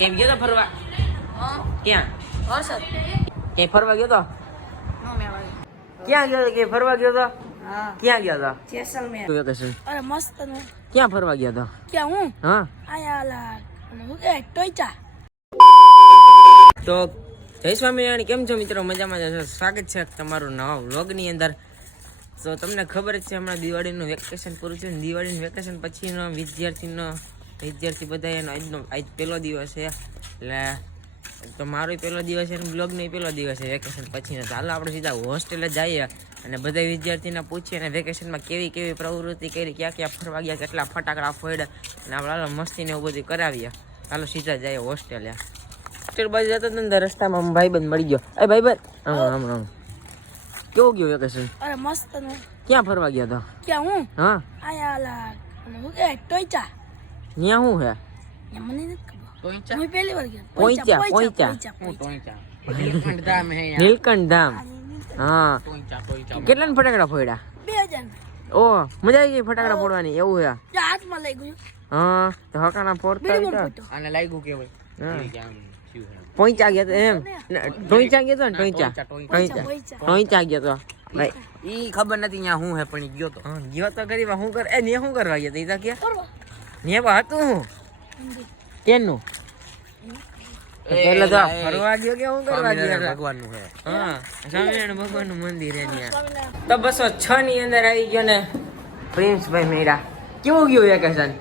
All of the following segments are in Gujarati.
કેમ ગયો તો ફરવા? ક્યાં? વરસાદ કે ફરવા ગયો તો? નો મેળા. ક્યાં ગયો તો? કે ફરવા ગયો તો? હા ક્યાં ગયા તો? જેસલમેર. વેકેશન અરે મસ્ત ને. ક્યાં ફરવા ગયા તો? ક્યાં હું? હા આયા લા હું કે ટોઈચા. તો જય સ્વામિનારાયણ. કેમ છો મિત્રો? મજામાં છો? સ્વાગત છે તમારું નવા વ્લોગની અંદર. તો તમને ખબર જ છે હમણાં દિવાળીનું વેકેશન પૂરું છે. દિવાળીનું વેકેશન પછીનો વિદ્યાર્થી બધા એનો આજ પહેલો દિવસ છે. એટલે તો મારો પહેલો દિવસ છે અને બ્લોગનો પહેલો દિવસ છે વેકેશન પછીનો. તો હાલો આપણે સીધા હોસ્ટેલે જઈએ અને બધા વિદ્યાર્થીને પૂછીએ અને વેકેશનમાં કેવી કેવી પ્રવૃત્તિ કરી, ક્યાં ક્યાં ફરવા ગયા, કેટલા ફટાકડા ફોડ્યા અને આપણે હાલો મસ્તીને એવું બધું કરાવીએ. હાલો સીધા જઈએ હોસ્ટેલે. હોસ્ટેલ બાજુ જતો હતો ને રસ્તામાં ભાઈબંધ મળી ગયો. એ ભાઈબંધ આમ કેવું ગયું વેકેશન? અરે મસ્ત ને. ક્યાં ફરવા ગયા હતા? ક્યાં હું? હા આયા લા હું કે ટોઈચા. ત્યાં શું હે? મને નથી ખબર. હું પહેલી વાર ગયો. પોઈચા નીલકંઠ ધામ. હા કેટલા ફટાકડા ફોડ્યા? 2000. ઓ મજા આવી ગઈ ફટાકડા ફોડવાની. એવું હે? હાથમાં લઈ ગયું. હા તો હકાના ફોડતા આને લાગ્યું કેવાય પોઈચા ગયા તો એમ ટોઈચા ગયા તો ને ટોઈચા ગયા તો ભાઈ ઈ ખબર નથી ત્યાં હું હે પણ ઈ ગયો તો ગયો તો કરી શું કર એ ને શું કરવા ગયા તા કે ને હતું હું કેનું એટલે તો ફરવા ગયો કે શું કરવા ગયા ભગવાનનું હે. હા સ્વામિનારાયણ ભગવાનનું મંદિર હે ત્યાં. તો 206 ની અંદર આવી ગયો ને પ્રિન્સભાઈ મેરા. કેવું ગયું વેકેશન?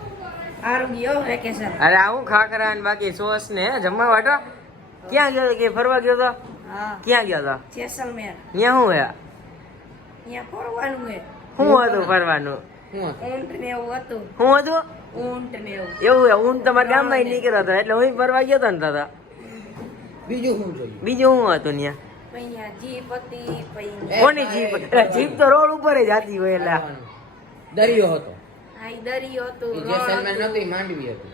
સારું ગયો વેકેશન. અરે આવું ખાખરા ને બાકી સોસ ને જમવા વાટો. ક્યાં ગયો કે ફરવા ગયો તો? હા ક્યાં ગયો તો? જેસલમેર. ત્યાં શું હે? ત્યાં ફરવાનું હે. શું હતું ફરવાનું? ઊંટ ને એવું હતું. શું હતું? ઊંટ ને એવું. એવું હે? હું તમારા ગામમાં નીકળ્યો હતો એટલે હું ફરવા ગયો હતો ને દાદા. બીજું શું જોઈએ? બીજું શું હતું ત્યાં? અહીંયા જીપ હતી. કોની જીપ? જીપ તો રોડ ઉપર જ જતી હોય એટલે. દરિયો હતો આ દરિયો હતું. ઈ જેસલમેર નહોતું, ઈ માંડવી હતું.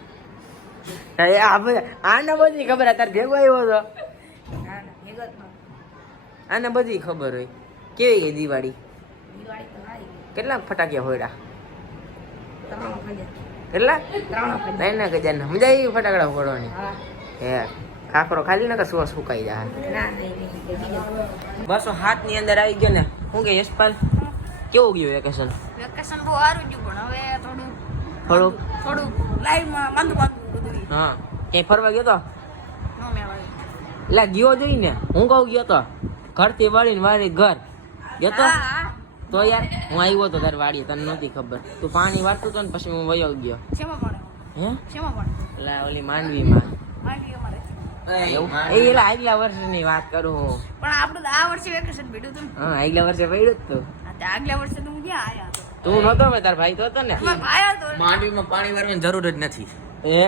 આને બધી ખબર અત્યારે ભેગો આવ્યો હતો. વિગતમાં આને બધી ખબર હોય. કેવી ગઈ દિવાળી? દિવાળી તો આવી ગઈ. કેટલા ફટાકિયા ફોડ્યા? 3000. કેટલા? 3000. 3000 ના. મજા આવી ફટાકડા ફોડવાની? હા. હે ખાખરો ખાલી ના કે સોસ સુકાઈ જાય. ના નહીં. 207 ની અંદર આવી ગયો ને. શું કે યશપાલ કેવું ગયું વેકેશન? વેકેશન બહુ સારું ગયું પણ હવે થોડું લાઈવમાં માંદું બધું હા ક્યાંય ફરવા ગયો તો? નો મેળાય. એટલે ગયો જોઈ ને. હું કહું ગયો તો ઘરથી વાળીને વાળી ઘર ગયો તો. તો યાર હું આવ્યો તો તારી વાડીએ, તને નહોતી ખબર. તું પાણી વાળતું તો ને પછી હું વયો ગયો. શેમાં પડે? હે શેમાં પડે? એટલે ઓલી માંડવીમાં. માંડવી અમારે. એવું એ એલા આગલા વર્ષની વાત કરું હું. પણ આપણે આ વર્ષે વેકેશન પડ્યું હતું ને. હા આગલા વર્ષે પડ્યું જ તું. આગલા વર્ષે તો હું ક્યાં આયા હતો? તું નહોતો મેં તાર ભાઈ તો હતો ને. મારો ભાઈ હતો. માંડવીમાં પાણી વાળવાની જરૂર જ નથી. એ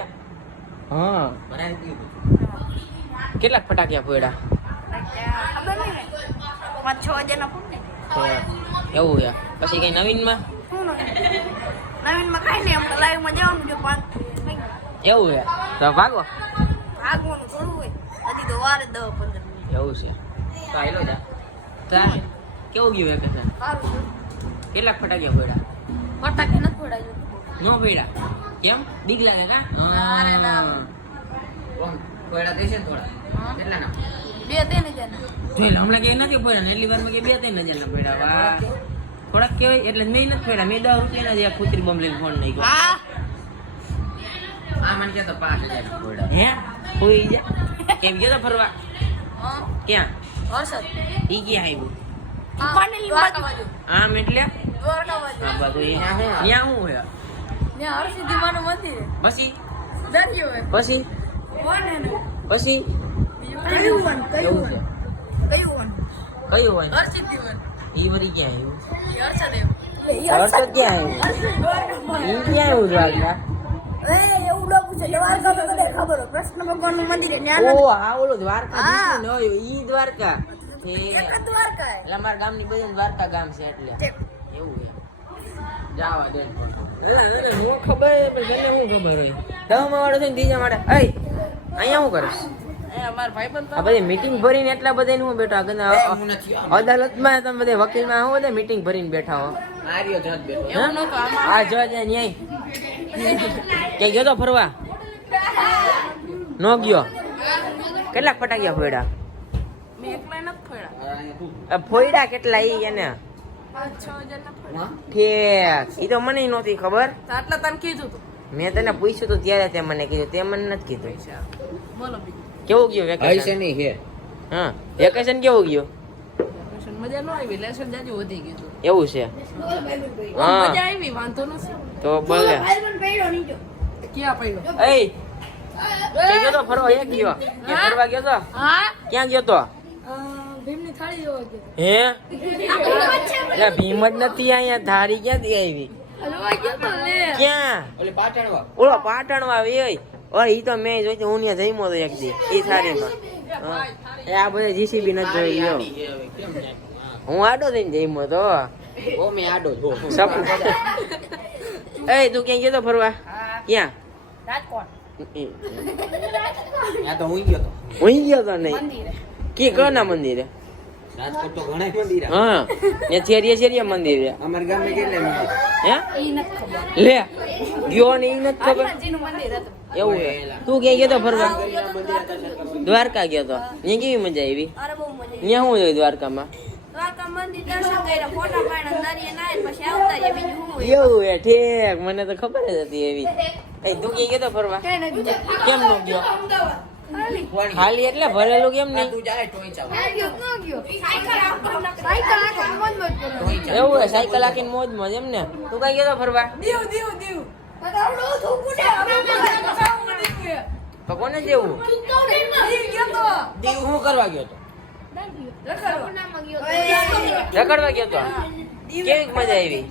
હા ભરાઈ ગયું. કેટલાક ફટાકિયા ફોડ્યા? ખબર નહીં ને. 5-6 હજારના ફૂટ ને. એવું છે. પછી કઈ નવીનમાં? શું નવીનમાં કાંઈ નહીં. હમણાં લાઈવમાં જવાનું છે 5. એવું છે તો ભાગો. આગવાનું થોડું હોય. હજી તો વાર જ 10-15 મિનિટ. એવું છે તો આયલો જા. તાર કેવું ગયું વેકેશન? સારું છે. કેટલાક ફટાકિયા ફોડ્યા? ફટાકે નથી ફોડાયું. નો ફોડ્યા? કેમ બીક લાગે કા? અરે ના. કોણ કોયડા દેશે ને થોડા? હા. કેટલાના? 2-3 હજારના. જોઈ લે હમણાં કે નથી ફોડ્યા ને એટલી વારમાં કે 2-3 હજાર ના ફોડ્યા. વાહ થોડાક કેવાય એટલે મેં નથી ફોડ્યા. મેં 10 રૂપિયાના જ આ કૂતરી બમ લઈને ફોન નાખ્યો. હા. આ મને કે તો 5000 કોયડા. હે કોઈ જા કેમ ગયો તો ફરવા? હા. ક્યાં? વરસાદ. ઈ ક્યાં આવ્યું? પાણીની બાજુ. આમ એટલે દ્વારકા બાજુ. આ બાજુ ત્યાં શું? ત્યાં શું હે? ત્યાં હરસિદ્ધિ માનું મંદિર છે. પછી દરિયો છે. પછી વન છે ને. પછી કયું વન? એવું છે. કયું વન? કયું હોય? હરસિદ્ધિ વન. ઈ વરી ક્યાં આવ્યું? એ હર્ષદેવ. હર્ષદ ક્યાં આવ્યું? ઈ ક્યાં આવ્યું દ્વારકા? એવું ન પૂછે. દ્વારકા તો બધાને ખબર હોય. કૃષ્ણ ભગવાનનું મંદિર છે. ત્યાં ઓ આ ઓલું દ્વારકા દીધું ને હોય ઈ દ્વારકા. એક જ દ્વારકા છે. એટલે અમારા ગામની બધી દ્વારકા ગામ છે એટલે એવું છે. જાવા દે. નો ખબર પણ તને શું ખબર હોય? 10 વાળો છે ને ત્રીજા માટે. એય અહીંયા શું કરસ? અમારા ભાઈબંધ આ બધી મીટિંગ ભરીને એટલા બધા હું બેઠા હું નથી અદાલતમાં તમે બધા વકીલમાં હું બધા મીટિંગ ભરીને બેઠા હો. આર્યો જજ બેઠો. હા? આ જજ ન્યાય ક્યાં ગયો તો ફરવા? નો ગયો કેટલાક ફટાકિયા ફોડ્યા મેં એકલા નથી ફોડ્યા ફોડ્યા કેટલા ઈ એને 5,000 ના ફોડ્યા ઠેક ઈ તો મને નહોતી ખબર તો આટલા તને કીધું તું મેં તને પૂછ્યું તું ત્યારે તે મને કીધું તે મને નથી કીધું બોલો બીજું કેવું ગયું વેકેશન નહીં હે હા વેકેશન કેવું ગયું મજા ન આવી લેસન જાજુ વધી ગયું તું એવું છે હા મજા આવી વાંધો નથી તો બોલે ક્યાં પડ્યો એય ક્યાં ગયો તો ફરવા એક ગયો કે ફરવા ગયો તો હા ક્યાં ગયો તો ભીમની થાળી જોવા ગયો હે એટલે ભીમ જ નથી અહીંયા ધારી ક્યાંથી આવી જોવા ગયો તો લે ક્યાં ઓલે પાટણવા ઓલો પાટણમાં વેય ઓય ઈ તો મેં જોઈ હું ત્યાં જઈમો તો એક દી ઈ થાળીમાં હા. એ આ બધા જીસીબી નથી જોઈ લ્યો હું આડો થઈને જઈમો તો ઓ મે આડો જો સપ એય તું ક્યાં ગયો તો ફરવા ક્યાં રાજકોટ આ તો હું ગયો તો હું ગયો તો નહીં મંદિરે કે કના મંદિરે રાજકોટ તો ઘણા મંદિર હા એ શેરીએ મંદિર છે અમાર ગામે કેટલા મંદિર હે ઈ નથી ખબર લે ગયો ને ઈ નથી ખબર હનુમાનજીનું મંદિર હતું એવું છે તું ક્યાં ગયો તો ફરવા દ્વારકા ગયો તો ત્યાં કેવી મજા આવી અરે બહુ મજા ત્યાં શું જોયું દ્વારકામાં દ્વારકા મંદિર દર્શન કર્યા ફોટા પાડ્યા દરિયે નાય પછી આવતા રહ્યા બીજું શું હોય એવું હે ઠીક મને તો ખબર જ હતી એવી એ તું ક્યાં ગયો તો ફરવા કઈ નથી કેમ નો ગયો ખાલી એટલે ભરેલું કેમ નહીં તું જાય ટોઈ ચાવ એવું હે સાયકલ હાકીને મોજ મોજ એમ ને તું કઈ ગયો તો ફરવા તો કોને દેવું દીવ હું કરવા ગયો તો રખડવા ગયો તો કેવી મજા આવી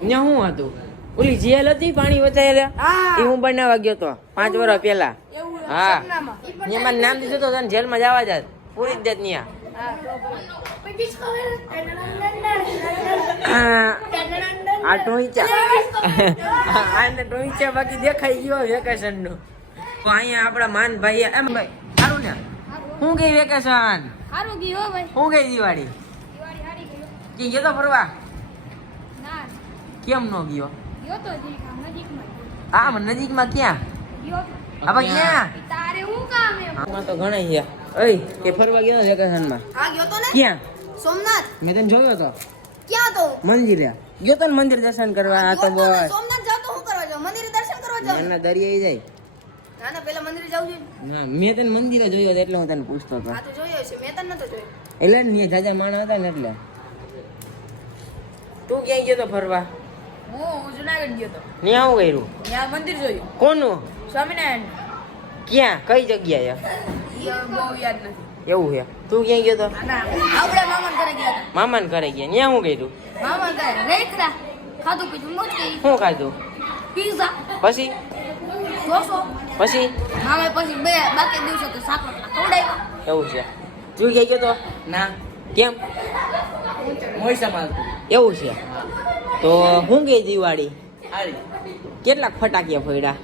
ત્યાં શું હતું ઓલી જેલ હતી પાણી વચાયેલા એ હું બનાવવા ગયો તો 5 વર્ષ પહેલા હા એમાં નામ દીધું તો તને જેલમાં જવા જાત પૂરી જ દેત ન્યા આ ટોઈચા આને ટોઈચા બાકી દેખાઈ ગયો વેકેશન નું તો અહીંયા આપણા માન ભાઈ એમ ભાઈ સારું ને શું ગઈ વેકેશન સારું ગયું ભાઈ શું ગઈ દિવાળી કે ગયો તો ફરવા ના કેમ નો ગયો ગયો તો નજીકમાં આમ નજીકમાં ક્યાં ગયો હવે ક્યાં તારે હું કામ એમ આમાં તો ઘણા ગયા ઓય કે ફરવા ગયો વેકેશનમાં હા ગયો તો ને ક્યાં સોમનાથ મેં તને જોયો તો ક્યાં તો મંદિરે ગયો તો ને મંદિર દર્શન કરવા આ તો બસ સોમનાથ જાવ તો શું કરવા જાવ મંદિરે દર્શન કરવા જાવ એના દરિયાઈ જાય ના ના પેલા મંદિરે જવું જોઈએ ના મેં તને મંદિરે જોયો તો એટલે હું તને પૂછતો હતો આ તો જોયો છે મેં તને નતો જોયો એટલે ને જાજા માણસ હતા ને એટલે તું ક્યાં ગયો તો ફરવા હું જુનાગઢ ગયો તો ત્યાં આવું કર્યું ત્યાં મંદિર જોયું કોનું સ્વામિનારાયણ ક્યાં કઈ જગ્યાએ બહુ યાદ નથી એવું છે તું ક્યાં ગયો તો ના આપણે મામા ઘરે ગયા મામાને ઘરે ગયા ત્યાં શું કર્યું હતા મામા ઘરે રેખડા ખાધું પીધું મોજ કરી શું ખાધું પીઝા પછી ઢોસો પછી મામા પછી બે બાકી દિવસો તો શાક રોટલા ખવડાવ્યા એવું છે તું ક્યાં ગયો તો ના કેમ મોઈસા માલતું એવું છે તો શું ગઈ દિવાળી આરી કેટલાક ફટાકિયા ફોડ્યા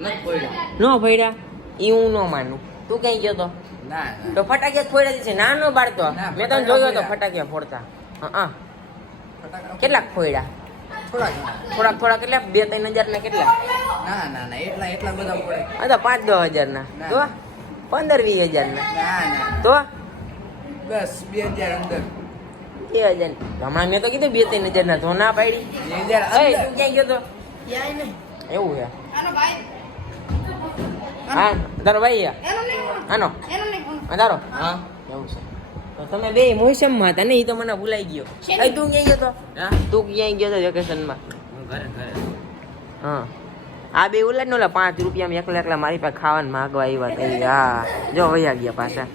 નથી પડ્યા ન ફોડ્યા એ હું ન માનું તું ક્યાં ગયો તો ના તો ફટાકિયા ફોડ્યા છે નાનો બાળતો ના, મેં તને જોયો તો ફટાકડા ફટાકિયા ફોડતા હા કેટલાક ફોડ્યા થોડા થોડાક કેટલા 2-3 હજાર ના કેટલા ના ના ના એટલા બધા પડે આ તો 5-10 હજાર ના ના. તો 15-20 હજાર ના ના ના તો બસ 2000 અંદર 2000 હમણાં મેં તો કીધું 2-3 હજાર ના તો ના પાડી 2000 એ અંદર તું ક્યાં ગયો તો ક્યાંય નહીં એવું છે આનો ભાઈ હા તારો ભાઈ એનો નહીં આનો એનો નહીં તારો હા એવું છે તો તમે બે મોસમમાં હતા ને એ તો મને ભૂલાઈ ગયો એ તું ક્યાં ગયો તો હા તું ક્યાં ગયો તો વેકેશનમાં હું ઘરે હા આ બે ઓલા ને ઓલા 5 રૂપિયામાં એકલા મારી પાસે ખાવાનું માંગવા આવ્યા હતા ઈ. હા જો વયા ગયા પાછા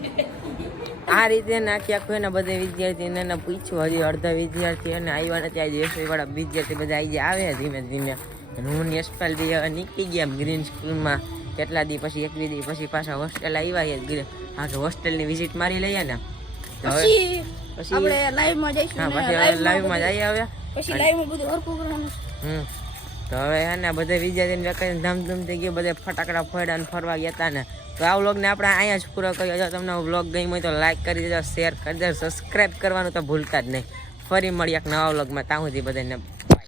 આ રીતે નાખી આખું એના બધા વિદ્યાર્થીને એને પૂછ્યું હજી અડધા વિદ્યાર્થી અને આવ્યા નથી આજે એસવી વાળા વિદ્યાર્થી બધા આવી આવે ધીમે ધીમે અને હું યશપાલ દી હવે નીકળી ગયા ગ્રીન સ્કૂલમાં કેટલા દી પછી 1-2 દી પછી પાછા હોસ્ટેલ આવ્યા હા કે હોસ્ટેલની વિઝિટ મારી લઈએ ને તો હવે પછી આપણે લાઈવમાં જઈશું હા ને પછી લાઈવમાં જઈએ આવ્યા પછી લાઈવમાં બધું હરખું કરવાનું તો હવે એને બધે વિદ્યાર્થીને વેકેશન ધામધૂમ થઈ ગયું બધે ફટાકડા ફોડ્યા અને ફરવા ગયા હતા ને તો આ વ્લોગને આપણે અહીંયા જ પૂરો કર્યો જો તમને વ્લોગ ગમ્યો હોય તો લાઈક કરી દેજો શેર કરી દેજો સબસ્ક્રાઈબ કરવાનું તો ભૂલતા જ નહીં ફરી મળીએ એક નવા વ્લોગમાં ત્યાં સુધી બધાને